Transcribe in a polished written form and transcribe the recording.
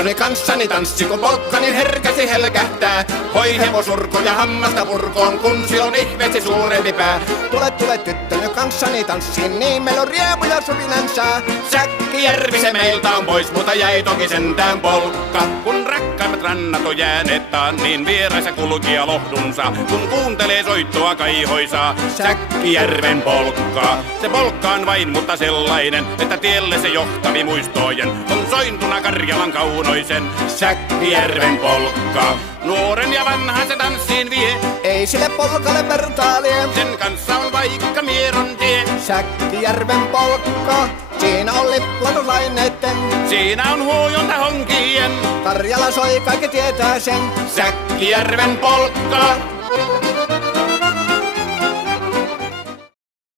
tyttöni kanssani tanssi, kun polkkani herkäsi helkähtää. Hoi hevosurko ja hammasta purkoon, kun silloin ihmeesi suurempi pää. Tule tyttöni kanssani tanssiin, niin meillä on riemu ja suvinansa. Säkkijärvi se meiltä on pois, mutta jäi toki sentään polkka. Kun rakkaimmat rannat on jääneet taan, niin vieressä kulkija lohdunsa. Kun kuuntelee soittoa kaihoisaa, Säkkijärven polkka. Se polkka on vain, mutta sellainen, että tielle se johtavi muistojen on sointuna Karjalan kaunoisen Säkkijärven polkka. Nuoren ja vanhan se tanssiin vie, ei sille polkalle vertaalie. Sen kanssa on vaikka mieron tie. Säkkijärven polkka, siinä on liplatuslaineitten. Siinä on huojonta honkien. Karjala soi, kaikki tietää sen. Säkkijärven polkka.